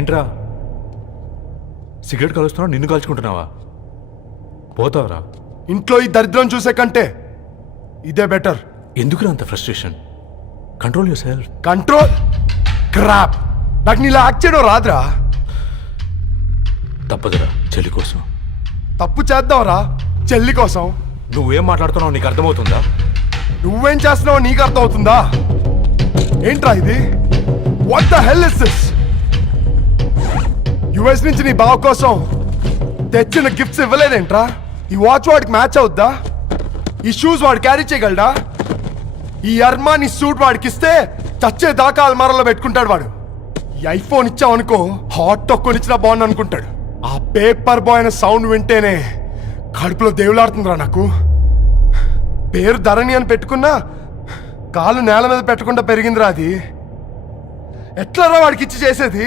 ఏంట్రా సిగరెట్ కాలుస్తున్నావు, నిన్ను కాల్చుకుంటున్నావా? పోతావరా? ఇంట్లో ఈ దరిద్రం చూసే కంటే ఇదే బెటర్. ఎందుకురా అంత frustration? Control your self. Control crap. నాకు నీలా యాక్ట్ చేయడం రాదురా. తప్పదురా, చెల్లి కోసం. తప్పు చేద్దాంరా చెల్లి కోసం. నువ్వేం మాట్లాడుతున్నావు నీకు అర్థమవుతుందా? నువ్వేం చేస్తున్నావో నీకు అర్థం అవుతుందా? ఏంట్రా ఇది? What the hell is this? US నుంచి నీ బావ కోసం తెచ్చిన గిఫ్ట్స్ ఇవ్వలేదేంట్రా? ఈ వాచ్ వాడికి మ్యాచ్ అవుద్దా? ఈ షూస్ వాడు క్యారీ చేయగలడా? ఈ అర్మాని సూట్ వాడికి ఇస్తే చచ్చే దాకా అల్మారాలో పెట్టుకుంటాడు వాడు. ఈ ఐఫోన్ ఇచ్చావనుకో హాట్ టాక్ కొనిచ్చినా బాగుంది అనుకుంటాడు. ఆ పేపర్ బాయ్ అనే సౌండ్ వింటేనే కడుపులో దేవులాడుతుందిరా నాకు. పేరు ధరణి అని పెట్టుకున్నా కాలు నేల మీద పెట్టకుండా పెరిగిందిరా అది. ఎట్లారా వాడికి ఇచ్చి చేసేది?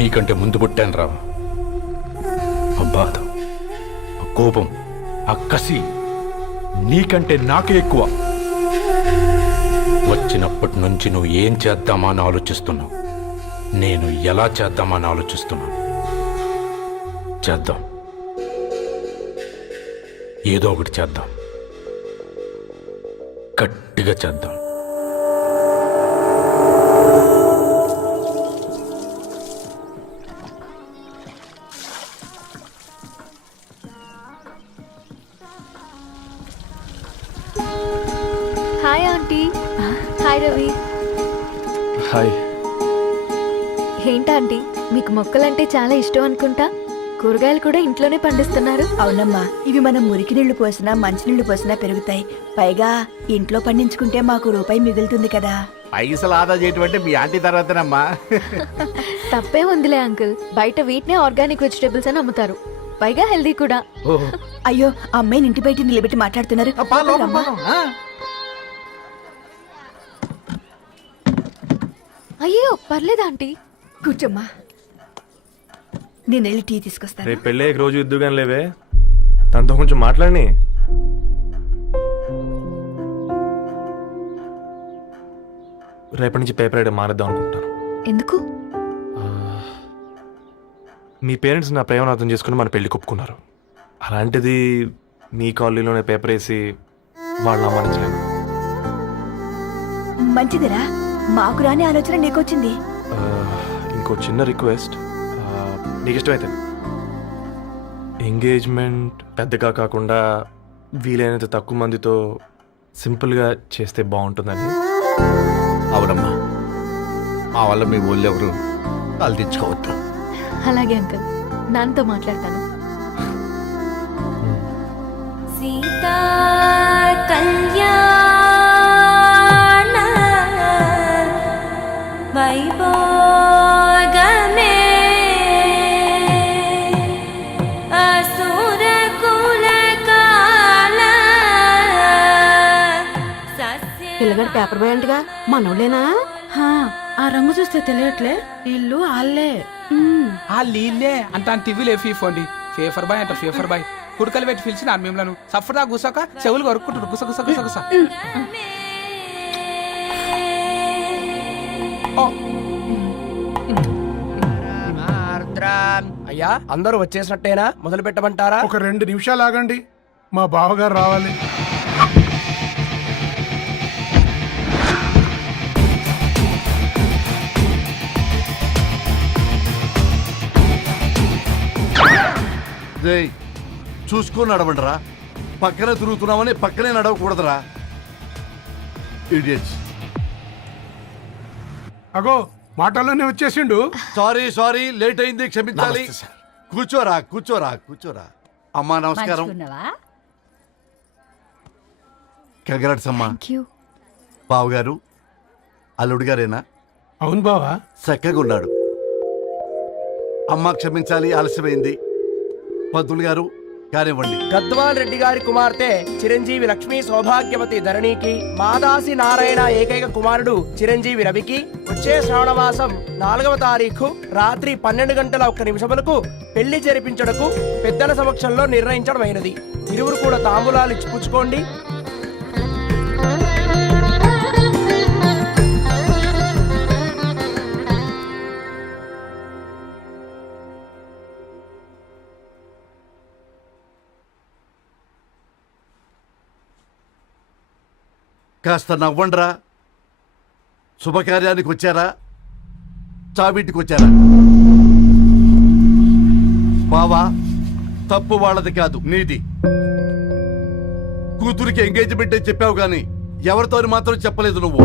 నీకంటే ముందు పుట్టాను రా. ఆ బాధ, ఆ కోపం, ఆ కసి నీకంటే నాకే ఎక్కువ. వచ్చినప్పటి నుంచి నువ్వు ఏం చేద్దామా అని ఆలోచిస్తున్నావు, నేను ఎలా చేద్దామా అని ఆలోచిస్తున్నాను. చేద్దాం, ఏదో ఒకటి చేద్దాం, గట్టిగా చేద్దాం. Hi aunty. Hi Ravi. Hi. ఏంటా ఆంటీ, మీకు మొక్కలంటే చాలా ఇష్టం అనుకుంటా. కూరగాయలు కూడా ఇంట్లోనే పండిస్తున్నారు. అవునమ్మా, ఇవి మనం మురికి నీళ్లు పోసినా మంచినీళ్లు పోసినా పెరుగుతాయి. పైగా ఇంట్లో పండించుకుంటే మాకు రూపాయి మిగులుతుంది కదా. పైసలు ఆదా చేయటం అంటే మీ ఆంటీ తర్వాతనమ్మా. తప్పే ఉందిలే అంకుల్, బయట వీటినే ఆర్గానిక్ వెజిటేబుల్స్ అని అమ్ముతారు, పైగా హెల్దీ కూడా. అయ్యో, అమ్మాయిని ఇంటి బయట నిలబెట్టి మాట్లాడుతున్నారు. అయ్యో పర్లేదు ఆంటీ, కూర్చోమ్మా, నేను వెళ్ళి టీ తీసుకొస్తాను. రేపు పెళ్ళే రోజు ఇద్దుగాని లేవే, తనతో కొంచెం మాట్లాడి. రేపటి నుంచి పేపర్ రైడ్ మానేద్దాం అనుకుంటాను. ఎందుకు? మీ పేరెంట్స్ నా ప్రేమను అర్థం చేసుకుని మన పెళ్లి కొప్పుకున్నారు. అలాంటిది మీ కాలనీలోనే పేపర్ వేసి వాళ్ళని అమ్మానించలేను. మంచిదిరా, మాకు రాని ఆలోచన నీకొచ్చింది. ఇంకో చిన్న రిక్వెస్ట్, నీకు ఇష్టమైతే ఎంగేజ్మెంట్ పెద్దగా కాకుండా వీలైనంత తక్కువ మందితో సింపుల్గా చేస్తే బాగుంటుందని. అవునమ్మా, మా వల్ల మీ ఊళ్ళో ఎవరు కాలు తెచ్చుకోవద్దు. అలాగే అంకుల్, నాన్నతో మాట్లాడతాను. సీతా కళ్యాణ వైభోగమే అసుర కుల కాల. పిల్లగాడు పేపర్ బాయ్ అంటగా, మనోళ్ళేనా? ఆ రంగు చూస్తే తెలియట్లే, ఇల్లు ఆళ్ళే. నీళ్ళే అంత టీవీలో ఫీఫోండి. ఫేఫర్ బాయ్ అంట, ఫేఫర్ బాయ్. కుడుకలు పెట్టి పిలిచిన మిమ్మలను సఫర్దా గుసక చెవులు కొరుక్కుంటారు, గుస గుస గుస గుస. అయ్యా, అందరూ వచ్చేసినట్టేనా? మొదలు పెట్టమంటారా? ఒక 2 నిమిషాలు ఆగండి, మా బావగారు రావాలి. చూసుకొని నడవండిరా. పక్కనే తిరుగుతున్నామని పక్కనే నడవకూడదురా. ఇడియట్స్. అగో మాటల్లోనే వచ్చేసిండు. సారీ లేట్ అయింది, క్షమించాలి. కూర్చోరా కూర్చోరా కూర్చోరా. అమ్మా నమస్కారం. కంగ్రాట్స్ అమ్మా. బావగారు అల్లుడు గారేనా? అవును బావా, చక్కగా ఉన్నాడు. అమ్మ క్షమించాలి, ఆలస్యమైంది. పంతులు గారు కానివ్వండి. గద్వాల్ రెడ్డి గారి కుమార్తె చిరంజీవి లక్ష్మీ సౌభాగ్యవతి ధరణికి, మాదాసి నారాయణ ఏకైక కుమారుడు చిరంజీవి రవికి వచ్చే శ్రావణమాసం 4వ తారీఖు రాత్రి 12 గంటల 1 నిమిషములకు పెళ్లి జరిపించడకు పెద్దల సమక్షంలో నిర్ణయించడమైనది. ఇరువురు కూడా తాంబూలాలు ఇచ్చి పుచ్చుకోండి. కాస్త నవ్వండ్రా. శుభకార్యానికి వచ్చారా, చావింటికి వచ్చారా? బావా, తప్పు వాళ్ళది కాదు, నీది. కూతురికి ఎంగేజ్మెంట్ అని చెప్పావు గాని ఎవరితో మాత్రం చెప్పలేదు నువ్వు.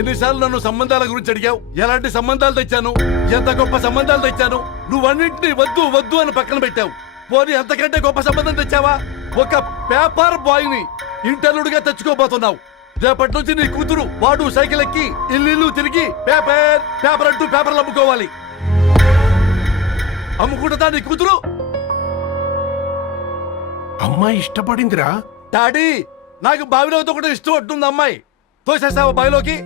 ఎన్నిసార్లు నన్ను సంబంధాల గురించి అడిగావు? ఎలాంటి సంబంధాలు తెచ్చాను, ఎంత గొప్ప సంబంధాలు తెచ్చాను. నువ్వన్నింటినీ వద్దు వద్దు అని పక్కన పెట్టావు. పోనీ అంతకంటే గొప్ప సంబంధం తెచ్చావా? ఒక పేపర్ బాయ్ ని ఇంటర్లుడిగా తెచ్చుకోబోతున్నావు. రేపటి నుంచి నీ కూతురు వాడు సైకిల్ ఎక్కి ఇల్లు తిరిగి పేపర్ పేపర్ అంటూ పేపర్లు అమ్ముకోవాలి. అమ్ముకుంటుందా నీ కూతురు? అమ్మాయి ఇష్టపడిందిరా. డాడీ, నాకు బావిలోతో కూడా ఇష్టం అంటుంది అమ్మాయి. తోసేస్తావా బావిలోకి?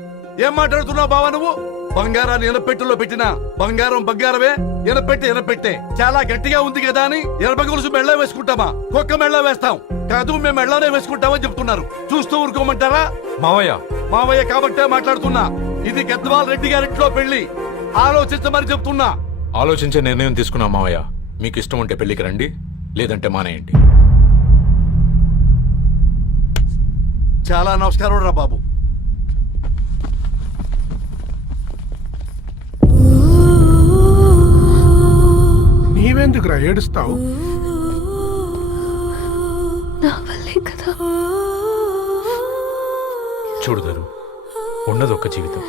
ఏం మాట్లాడుతున్నావు బావా నువ్వు? బంగారాన్ని ఎనపెట్టులో పెట్టినా బంగారం బంగారమే, ఎనపెట్టే చాలా గట్టిగా ఉంది కదా అని ఎనప గొలుసు మెళ్ళ వేసుకుంటామా? కుక్క మెళ్ళ వేస్తాం కాదు, మేము మెళ్ళనే వేసుకుంటామని చెప్తున్నారు. చూస్తూ ఊరుకోమంటారా? మావయ్య కాబట్టే మాట్లాడుతున్నా. ఇది గద్వాల్ రెడ్డి గారింట్లో పెళ్లి. ఆలోచించమని చెప్తున్నా. ఆలోచించే నిర్ణయం తీసుకున్నా మావయ్య. మీకు ఇష్టం ఉంటే పెళ్లికి రండి, లేదంటే మానేయండి. చాలా నమస్కారం రా బాబు. నీవెందుకురా ఏడుస్తావు? నా వల్లే కదా. చూడుదారు, ఉన్నది ఒక్క జీవితం,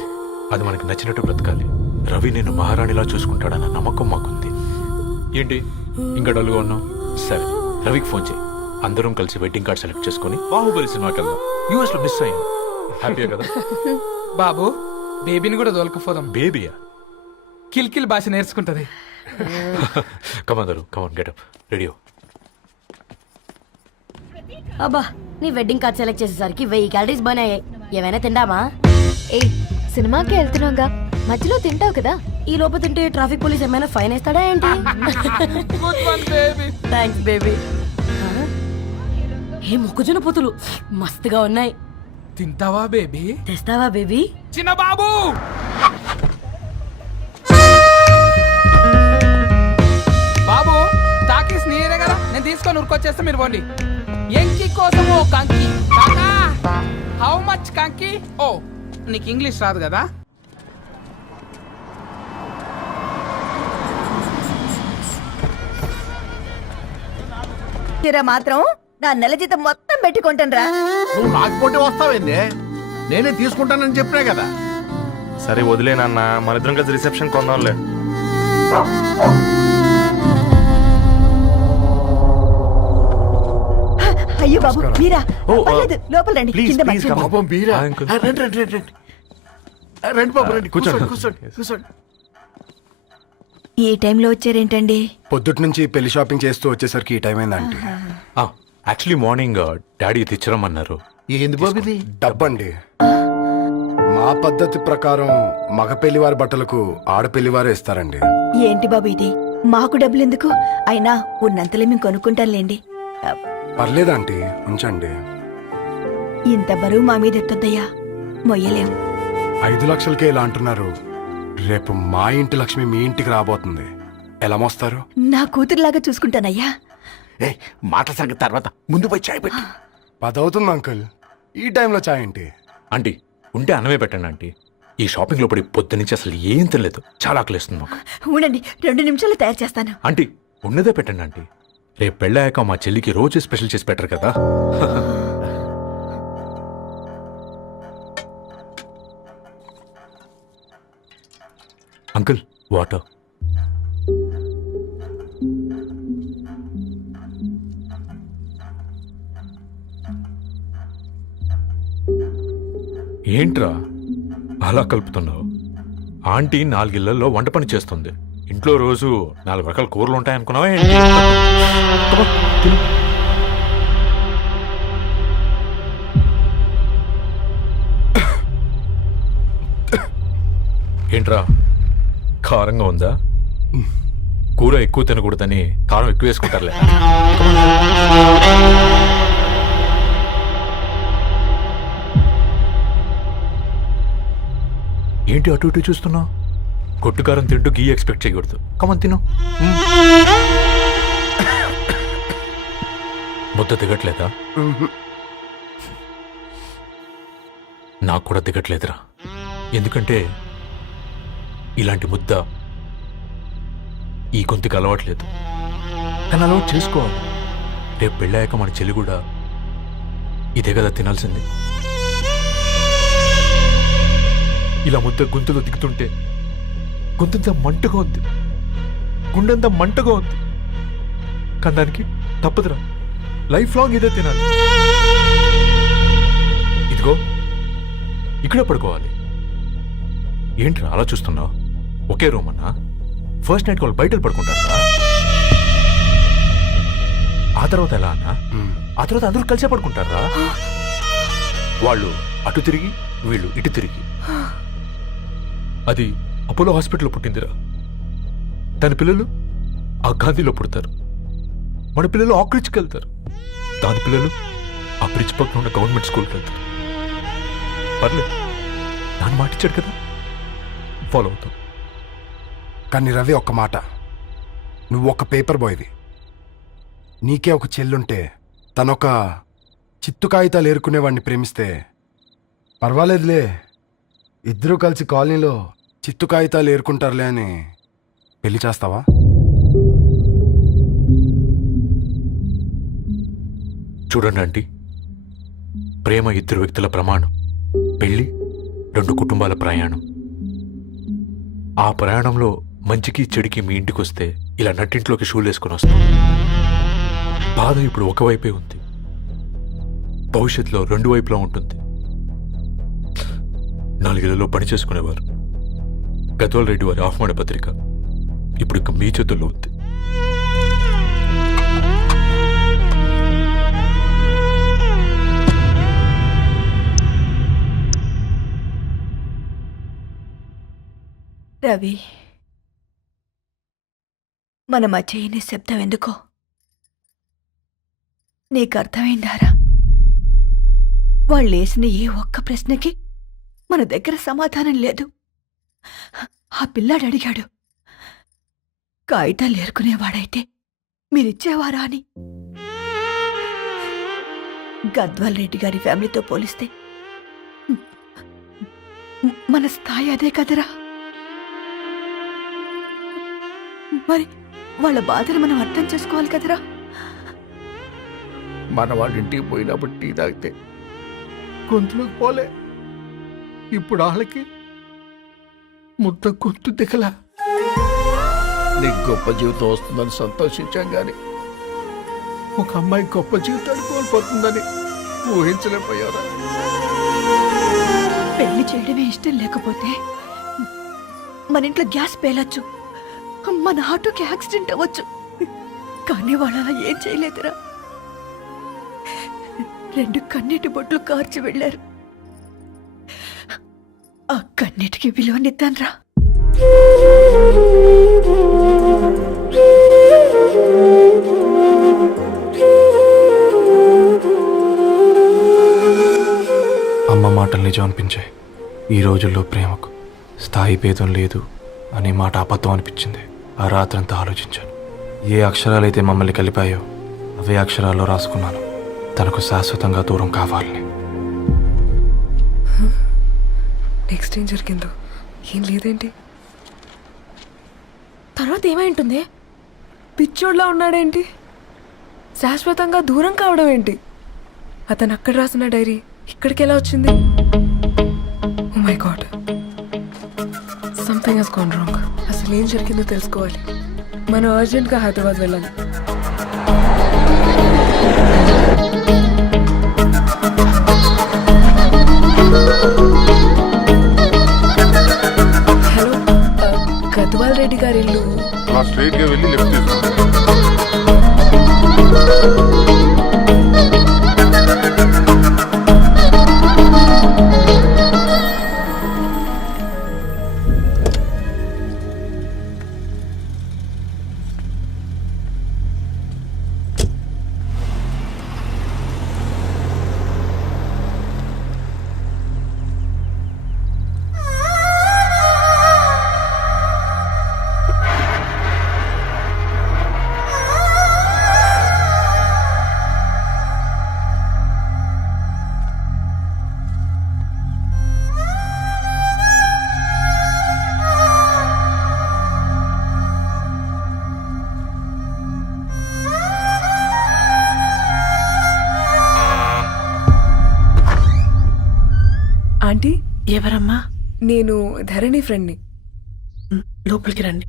అది మనకి నచ్చినట్టు బ్రతకాలి. రవి నేను మహారాణిలా చూసుకుంటాడన్న నమ్మకం మాకుంది. ఏంటి ఇంకా డల్గా ఉన్నావు? సరే, రవికి ఫోన్ చేయి. అందరం కలిసి వెడ్డింగ్ కార్డ్ సెలెక్ట్ చేసుకుని బాహుబలి సినిమాకి వెళ్దాం. యూఎస్ లో మిస్ అయ్యాం. హ్యాపీయా కదా? బాబు, బేబీని కూడా దొలకపోదాం. బేబీయా? కిల్కిల్ భాష నేర్చుకుంటది. కమాందరు, కమాన్, గెటప్, రెడీ. అబ్బా, నీ వెడ్డింగ్ కార్డ్ సెలెక్ట్ చేసేసరికి 1000 క్యాలరీస్ బర్న్ అయ్యాయి. ఏమైనా తిండామా? ఏ సినిమాకి వెళ్తున్నాగా, మధ్యలో తింటావు కదా. ఈ లోపు తింటే ట్రాఫిక్ పోలీస్ ఏమైనా ఫైన్ వేస్తాడా ఏంటి? Thanks baby. ఏ మొక్కజొన్న పొతులు మస్తుగా ఉన్నాయి. తింటావా బేబీ? తెస్తావా బేబీ? చిన్న బాబు, బాబు టాకీస్ నీరే కదా, నేను తీసుకొని ఉరికొచ్చేస్తే మీరు పోండి. ఎంకి కోసం ఓ కంకి. హౌ మచ్ కంకి? ఓ, నీకు ఇంగ్లీష్ రాదు కదా? మాత్రం నా నెల జీతం మొత్తం పెట్టుకుంటాను రా. నువ్వు నాకు పోటీ వస్తావేంది? నేనే తీసుకుంటానని చెప్పినా కదా. సరే వదిలేనన్న, మన ఇద్దరం కలిసి రిసెప్షన్ కొందాంలే. అయ్యో బాబు, మీరా? ఓ, పర్లేదు, లోపల రండి. ప్లీజ్, కింద ప్లీజ్, మర్చిపోయాను. come on. పాపం బీరా. ఆ, అంకుల్. రండి రండి రండి రండి. రండి బాబు రండి. కూర్చోండి. కూర్చోండి. ఈ టైంలో వచ్చారేంటండి? పొద్దుటి నుంచి పెళ్లి షాపింగ్ చేస్తూ వచ్చేసరికి ఈ టైం అయిందంటే. యాక్చువల్లీ మార్నింగ్ డాడీ తెచ్చరమన్నారు. ఏంది బాబు ఇది? డబ్బండి. మా పద్ధతి ప్రకారం మగ పెళ్లివారి బట్టలకు ఆడపెళ్లివారే ఇస్తారండి. ఏంటి బాబు ఇది? మాకు డబ్బులు ఎందుకు? అయినా ఉన్నంతలే మేము కొనుక్కుంటాంలేండి. పర్లేదంటీ, ఉంచండి. ఇంత బరువు మా మీద ఎత్తొద్దయ్యా, మొయ్యలేం. 5 లక్షలకే ఇలా అంటున్నారు. రేపు మా ఇంటి లక్ష్మి మీ ఇంటికి రాబోతుంది. ఎలా మోస్తారు? నా కూతురులాగా చూసుకుంటానయ్యా. మాట సంగతి తర్వాత, ముందు పోయి చాయ్ పెట్టి. 10 అవుతుంది అంకుల్. ఈ టైంలో చాయ్ ఏంటి? ఆంటీ, ఉంటే అన్నమే పెట్టండి ఆంటీ. ఈ షాపింగ్ లో పడి పొద్దు నుంచి అసలు ఏం తినలేదు. చాలా ఆకలిస్తుంది మాకు. ఉండండి, 2 నిమిషాలు తయారు చేస్తాను. ఆంటీ, ఉన్నదే పెట్టండి ఆంటీ. రేపు పెళ్ళాక మా చెల్లికి రోజు స్పెషల్ చేసి పెట్టరు కదా. Uncle, water. ఏంట్రా అలా కలుపుతున్నావు? ఆంటీ 4 ఇళ్లలో వంట పని చేస్తుంది. ఇంట్లో రోజు 4 రకాల కూరలు ఉంటాయనుకున్నావా ఏంటి? తిను. ఏంట్రా, కారంగా ఉందా? కూర ఎక్కువ తినకూడదని కారం ఎక్కువ వేసుకుంటారులే. ఏంటి అటు ఇటు చూస్తున్నావు? కొట్టుకారం తింటూ గీ ఎక్స్పెక్ట్ చేయకూడదు. కమన్ తిను. ముద్ద దిగట్లేదా? నాకు కూడా దిగట్లేదురా. ఎందుకంటే ఇలాంటి ముద్ద ఈ గొంతుకి అలవాట్లేదు. కానీ అలవాటు చేసుకోవాలి. రేపు పెళ్ళాక మన చెల్లి కూడా ఇదే కదా తినాల్సింది. ఇలా ముద్ద గొంతులో దిగుతుంటే గొంతంతా మంటగా ఉంది, గుండెంతా మంటగా ఉంది. కానీ దానికి తప్పదురా, లైఫ్ లాంగ్ ఇదే తినాలి. ఇదిగో ఇక్కడే పడుకోవాలి. ఏంట్రా అలా చూస్తున్నావు? ఒకే రూమ్ అన్నా? ఫస్ట్ నైట్ వాళ్ళు బయట పడుకుంటారా? ఆ తర్వాత ఎలా అన్నా? ఆ తర్వాత అందరూ కలిసే పడుకుంటారా? వాళ్ళు అటు తిరిగి, వీళ్ళు ఇటు తిరిగి. అది అపోలో హాస్పిటల్లో పుట్టిందిరా. దాని పిల్లలు ఆ గాంధీలో పుడతారు. మన పిల్లలు ఆక్రిడ్జ్కి వెళ్తారు. దాని పిల్లలు ఆ బ్రిడ్జ్ పక్కన ఉన్న గవర్నమెంట్ స్కూల్కి వెళ్తారు. పర్లేదు, నాన్న మాట ఇచ్చాడు కదా, ఫాలో అవుతాం. కానీ రవి, ఒక్క మాట, నువ్వు ఒక పేపర్ బాయ్వి. నీకే ఒక చెల్లుంటే తనొక చిత్తు కాగితాలు ఏరుకునేవాడిని ప్రేమిస్తే పర్వాలేదులే, ఇద్దరూ కలిసి కాలనీలో చిత్తు కాగితాలు ఏరుకుంటారులే అని పెళ్లి చేస్తావా? చూడండి ఆంటీ, ప్రేమ ఇద్దరు వ్యక్తుల ప్రమాణం, పెళ్లి రెండు కుటుంబాల ప్రయాణం. ఆ ప్రయాణంలో మంచికి చెడుకి మీ ఇంటికి వస్తే ఇలా నట్టింట్లోకి షూలు వేసుకుని వస్తాం. బాధ ఇప్పుడు ఒకవైపే ఉంది, భవిష్యత్తులో రెండు వైపులా ఉంటుంది. 4 ఏళ్లలో పని చేసుకునేవారు గద్వాల్ రెడ్డి వారి ఆహ్వాన పత్రిక ఇప్పుడు ఇక మీ చేతుల్లో ఉంది. రవి, మన మధ్య ఈ నిశ్శబ్దం ఎందుకో నీకు అర్థమైందారా? వాళ్ళు వేసిన ఏ ఒక్క ప్రశ్నకి మన దగ్గర సమాధానం లేదు. ఆ పిల్లాడు అడిగాడు, కాగితాలు ఏరుకునేవాడైతే మీరిచ్చేవారా అని. గద్వాల్ రెడ్డి గారి ఫ్యామిలీతో పోలిస్తే మన స్థాయి అదే కదరా. మరి వాళ్ళ బాధను మనం అర్థం చేసుకోవాలి కదరా. మన వాళ్ళ ఇంటికి పోయినప్పుడు టీ తాగితే గొంతులోకి పోలే, ఇప్పుడు వాళ్ళకి ముద్ద గొంతు దిగలా. నీకు గొప్ప జీవితం వస్తుందని సంతోషించాం గాని ఒక అమ్మాయి గొప్ప జీవితాన్ని కోల్పోతుందని ఊహించలేకపోయారా? పెళ్లి చేయడమే ఇష్టం లేకపోతే మన ఇంట్లో గ్యాస్ పేలొచ్చు, మన ఆటోకి యాక్సిడెంట్ అవ్వచ్చు. కానీ వాళ్ళు అలా ఏం చేయలేదురా. 2 కన్నీటి బొట్లు కార్చి వెళ్ళారు. ఆ కన్నీటికి విలువనిద్దాన్రా. అమ్మ మాటలు నిజం అనిపించాయి. ఈ రోజుల్లో ప్రేమకు స్థాయి భేదం లేదు అనే మాట అబద్ధం అనిపించింది. ఆ రాత్రంతా ఆలోచించాను. ఏ అక్షరాలైతే మమ్మల్ని కలిపాయో అవే అక్షరాల్లో రాసుకున్నాను, తనకు శాశ్వతంగా దూరం కావాలని. నెక్స్ట్ ఏం జరిగిందో ఏం లేదేంటి? తర్వాత ఏమై ఉంటుంది? పిచ్చోడ్లా ఉన్నాడేంటి? శాశ్వతంగా దూరం కావడం ఏంటి? అతను అక్కడ రాసిన డైరీ ఇక్కడికి ఎలా వచ్చింది? Oh my god, something has gone wrong. అసలు ఏం జరిగిందో తెలుసుకోవాలి. మనం అర్జెంట్గా హైదరాబాద్ వెళ్ళాలి. హలో, గద్వాల్ రెడ్డి గారి ఇల్లు. స్ట్రైట్ గా వెళ్ళి లెఫ్ట్ తీసుకోండి. నేను ధరణి ఫ్రెండ్ని. లోపలికి రండి.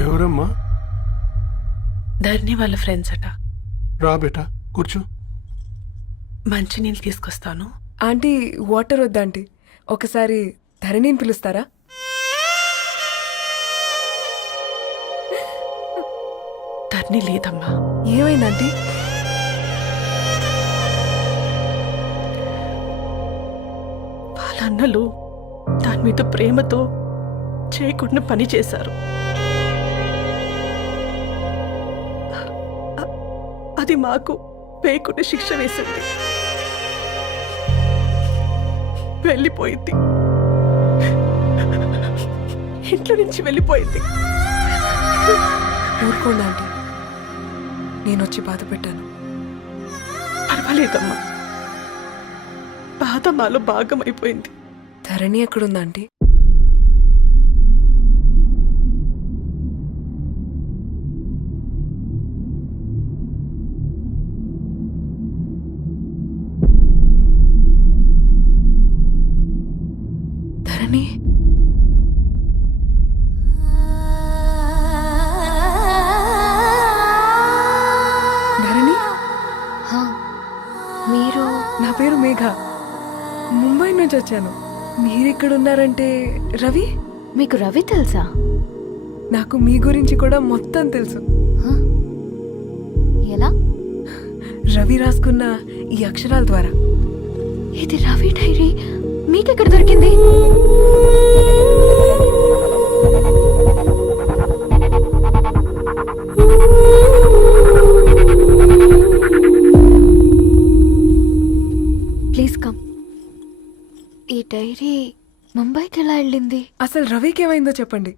ఎవరమ్మా? ధరణి వాళ్ళ ఫ్రెండ్స్ అట. రా బేటా, కూర్చో. మంచినీళ్ళు తీసుకొస్తాను. ఆంటీ వాటర్ వద్దా ఆంటీ, ఒకసారి ధరణిని పిలుస్తారా? ధరణి లేదమ్మా. ఏమైంది ఆంటీ? వాళ్ళ అన్నలు దాని మీద ప్రేమతో చేయకుండా పని చేశారు. అది మాకు పేయకుండా శిక్ష వేసింది. వెళ్ళిపోయింది, ఇంట్లో నుంచి వెళ్ళిపోయింది. ఊరుకోండి ఆంటీ, నేను వచ్చి బాధ పెట్టాను. పర్వాలేదమ్మా, బాధ మాలో భాగమైపోయింది. ధరణి ఎక్కడుందా ఆంటీ? ధరణి, ధరణి, హా, మీరు నా పేరు మేఘ, ముంబై నుంచి వచ్చాను. మీరెక్కడున్నారంటే రవి? మీకు రవి తెలుసా? నాకు మీ గురించి కూడా మొత్తం తెలుసు. హ? ఎలా? రవి రాసుకున్న ఈ అక్షరాల ద్వారా. ఇది రవి డైరీ మీకెక్కడ దొరికింది? Please come. ఈ డైరీ ముంబైకి ఎలా వెళ్ళింది? అసలు రవికి ఏమైందో చెప్పండి.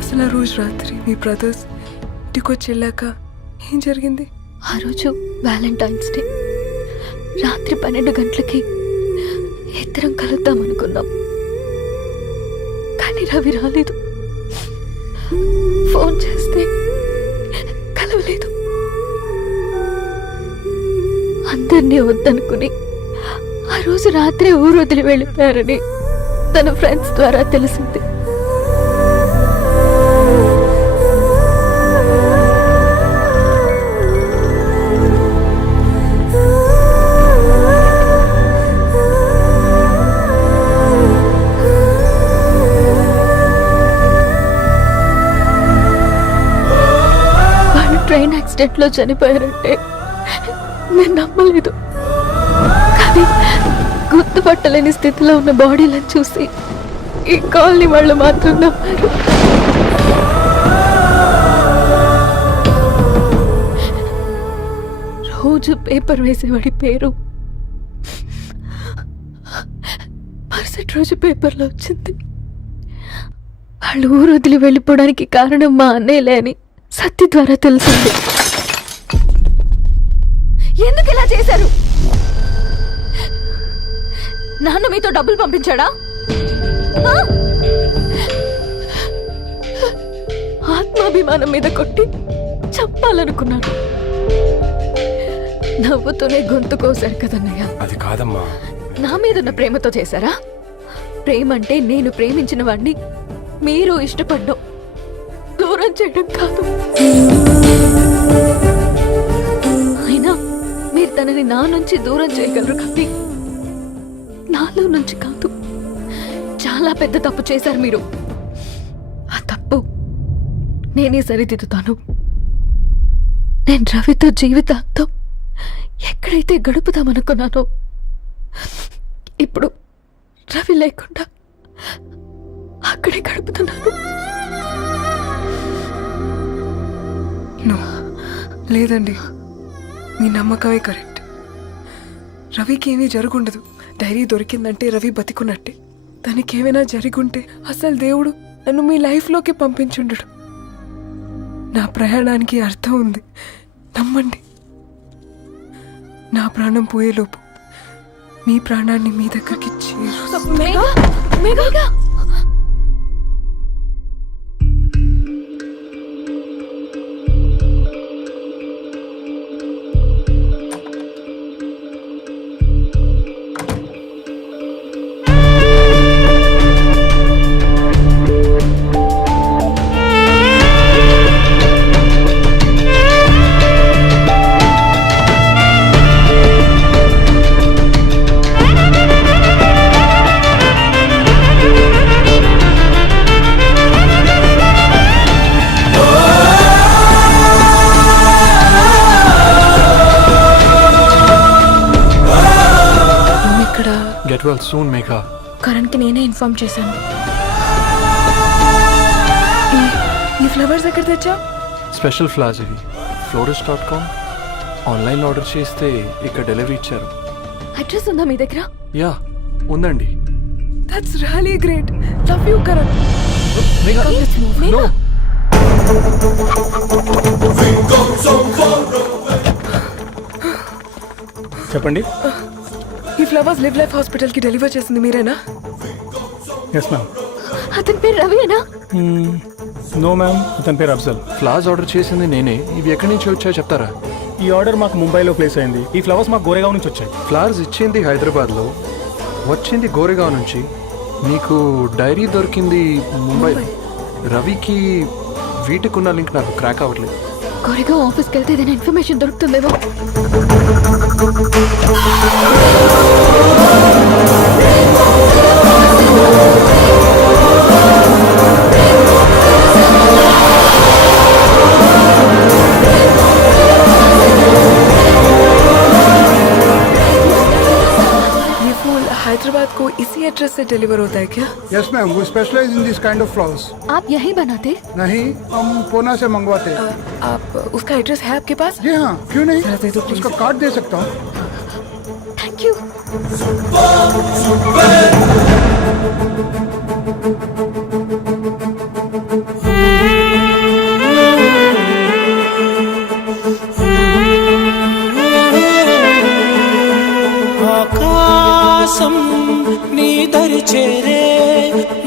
అసలు ఆ రోజు రాత్రి మీ బ్రదర్స్ ఇంటికొచ్చి వెళ్ళాక ఏం జరిగింది? ఆ రోజు వ్యాలంటైన్స్ డే రాత్రి 12 గంటలకి ఇద్దరం కలుద్దాం అనుకున్నాం. కానీ రవి రాలేదు. ఫోన్ చేస్తే కలవలేదు. అందరినీ వద్దనుకుని ఆ రోజు రాత్రి ఊరు వదిలి వెళ్ళిపోయారని తన ఫ్రెండ్స్ ద్వారా తెలిసింది. ట్రైన్ యాక్సిడెంట్ లో చనిపోయారంటే నేను నమ్మలేదు. కానీ గుర్తుపట్టలేని స్థితిలో ఉన్న బాడీలను చూసి ఈ కాలనీ వాళ్ళు మాత్రం నమ్మారు. రోజు పేపర్ వేసేవాడి పేరు మరుసటి రోజు పేపర్లో వచ్చింది. వాళ్ళు ఊరు వదిలి వెళ్ళిపోవడానికి కారణం మా అన్నయ్యలే అని సత్య ద్వారా తెలిసింది. ఎందుకు ఇలా చేశారు? నాన్న మీతో డబ్బులు పంపించాడా? ఆ? ఆత్మాభిమానం మీద కొట్టి చంపాలనుకున్నాను. నవ్వుతూనే గొంతు కోసారు కదన్నయ్య. అది కాదమ్మా. నా మీదున్న ప్రేమతో చేశారా? ప్రేమంటే నేను ప్రేమించిన వాడిని మీరు ఇష్టపడ్డం, దూరం చేయడం కాదు. అయినా మీరు తనని నా నుంచి దూరం చేయగలరు కానీ నాలో నుంచి కాదు. చాలా పెద్ద తప్పు చేశారు మీరు. ఆ తప్పు నేనే సరిదిద్దుతాను. నేను రవితో జీవితాంతం ఎక్కడైతే గడుపుదామనుకున్నానో ఇప్పుడు రవి లేకుండా అక్కడే గడుపుతున్నాను. నో, లేదండి, మీ నమ్మకమే కరెక్ట్. రవికి ఏమీ జరుగుండదు. డైరీ దొరికిందంటే రవి బతికున్నట్టే. దానికి ఏమైనా జరిగుంటే అసలు దేవుడు నన్ను మీ లైఫ్లోకి పంపించుండడు. నా ప్రయాణానికి అర్థం ఉంది, నమ్మండి. నా ప్రాణం పోయేలోపు మీ ప్రాణాన్ని మీ దగ్గరికి గెట్ వెల్ సూన్ మేఘా. కరణ్కి నేనే ఇన్ఫార్మ్ చేశాను. ఈ ఫ్లవర్స్ ఎక్కడ తెచ్చా? స్పెషల్ ఫ్లవర్స్ ఇవి. florist.com ఆన్లైన్ ఆర్డర్ చేస్తే ఇక్కడ డెలివరీ ఇచ్చారు. అడ్రస్ ఉందా మీ దగ్గర? యా ఉందండి. That's really great. Love you Karan. No. చెప్పండి. ఈ ఫ్లవర్స్ లివ్ లైఫ్ హాస్పిటల్ కి డెలివర్ చేసింది మీరేనా? Yes ma'am. అతని పేరు రవియేనా? నో మ్యామ్, అతని పేరు అఫ్జల్. ఫ్లవర్స్ ఆర్డర్ చేసింది నేనే. ఇవి ఎక్కడి నుంచి వచ్చాయో చెప్తారా? ఈ ఆర్డర్ మాకు ముంబైలో ప్లేస్ అయింది. ఈ ఫ్లవర్స్ మాకు గోరేగావ్ నుంచి వచ్చాయి. ఫ్లవర్స్ ఇచ్చింది హైదరాబాద్లో, వచ్చింది గోరేగావ్ నుంచి. మీకు డైరీ దొరికింది ముంబై. రవికి వీటికి ఉన్న లింక్ నాకు క్రాక్ అవ్వట్లేదు. కోరిగా ఆఫీస్కి వెళ్తే ఏదైనా ఇన్ఫర్మేషన్ దొరుకుతుందేమో. ये फूल हैदराबाद को इसी एड्रेस से डिलीवर होता है क्या? Yes ma'am, we specialize in this kind of flowers. आप यही बनाते? नहीं, हम पूना से मंगवाते हैं. आप उसका एड्रेस है आपके पास? जी हाँ, क्यों नहीं. जरा दे दो प्लीज. उसका कार्ड दे सकता हूँ. Thank you. ఆకాశం నీ దరి చేరే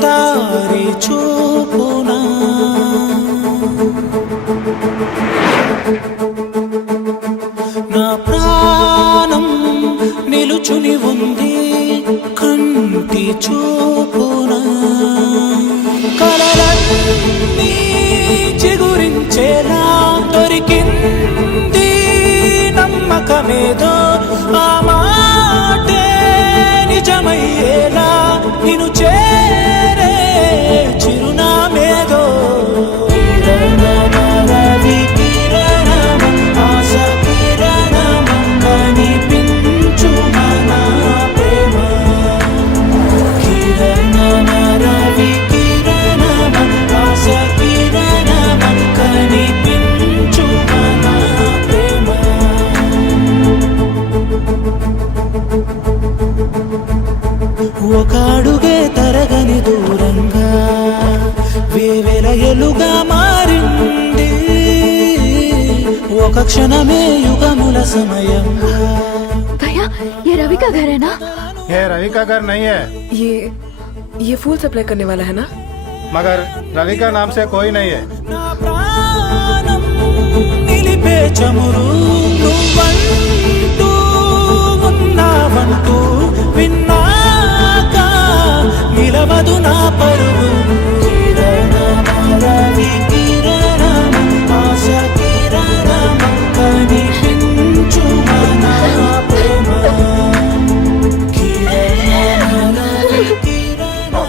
దారి చూపునా, నా ప్రాణం నిలుచుని ఉంది కంటి చూపునా, కలలన్నీ చిగురించేలా దొరికింది నమ్మకమేదో, ఆ మాటే నిజమయ్యేలా నిన్ను చేరే చిరునామేదో. రవి కిరణమ ఆశ కిరణమ కనిపించు మన ప్రేమ. కిరణమ రవి కిరణమ ఆశ కిరణమ కనిపించు మన ప్రేమ. ఒక అడుగే తరగని దూరంగా వేవేల ఎలుగా మారింది, ఒక క్షణమే యుగముల సమయంగా. भैया ये रवि का घर है ना? ये रवि का घर नहीं है, ये फूल सप्लाई करने वाला है ना? मगर रवि का नाम से कोई नहीं है. నా ప్రాణం నిలిపే చమురు నువ్వంటూ ఉన్నావంటూ విన్నాక నిలవదు నా పరువు. కిరణమ రవి కిరణమ ఆశ కిరణమ కనిపించు మన ప్రేమ. కిరణమ రవి కిరణమ.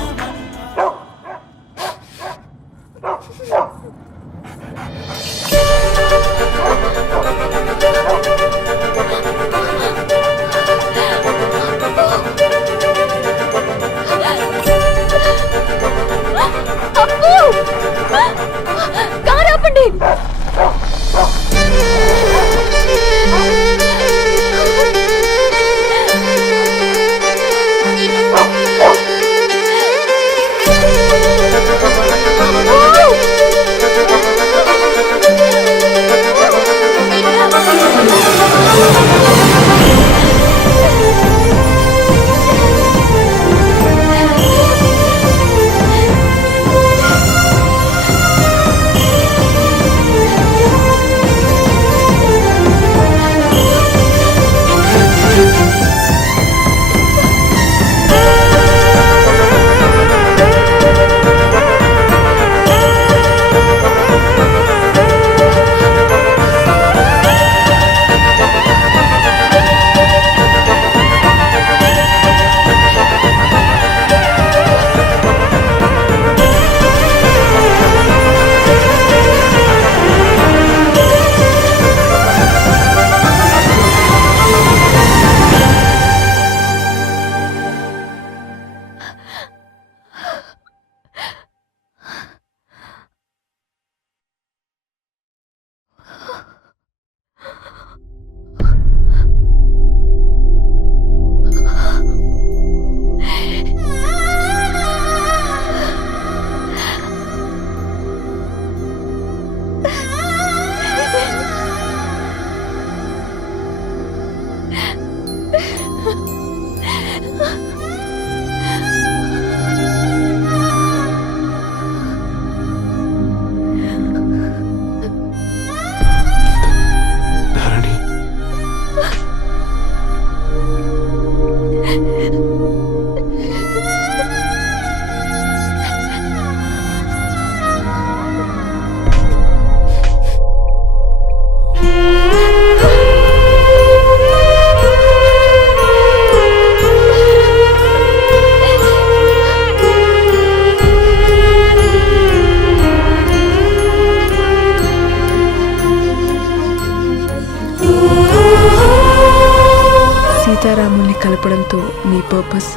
మమ్మల్ని కలపడంతో నీ పర్పస్,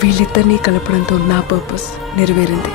వీళ్ళిద్దరినీ కలపడంతో నా పర్పస్ నెరవేరింది.